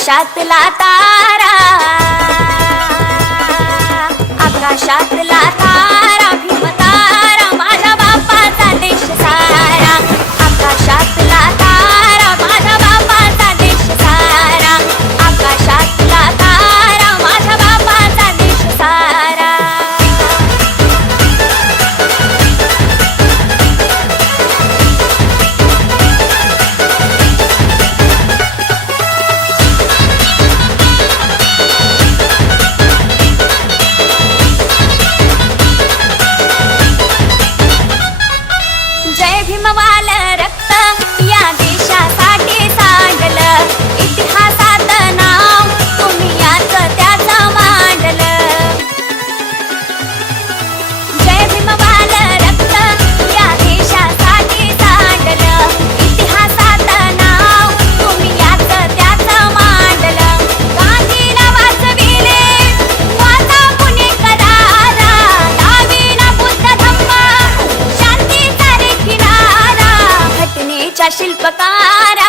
आकाशातला तारा, आकाशातला तारा, भीमतारा, माझ्या बापाचा देश सारा. आकाशातला तारा, माझ्या बापाचा देश सारा. आकाशातला तारा, माझ्या बापाचा देश सारा. जय भीमवाल रक्त या देशासाठी सांडलं, इतिहासात नाव तुम्ही याच त्याचं मांडलं. जय भीमवाल रक्त या देशासाठी सांडलं, इतिहासात नाव तुम्ही याच त्याचं मांडलं. गांधीला वाचविले वाचा पुणेकरारा, लाविला बुद्ध धम्म शांतीचा रे किनारा, घटनेच्या शिल्पकारा.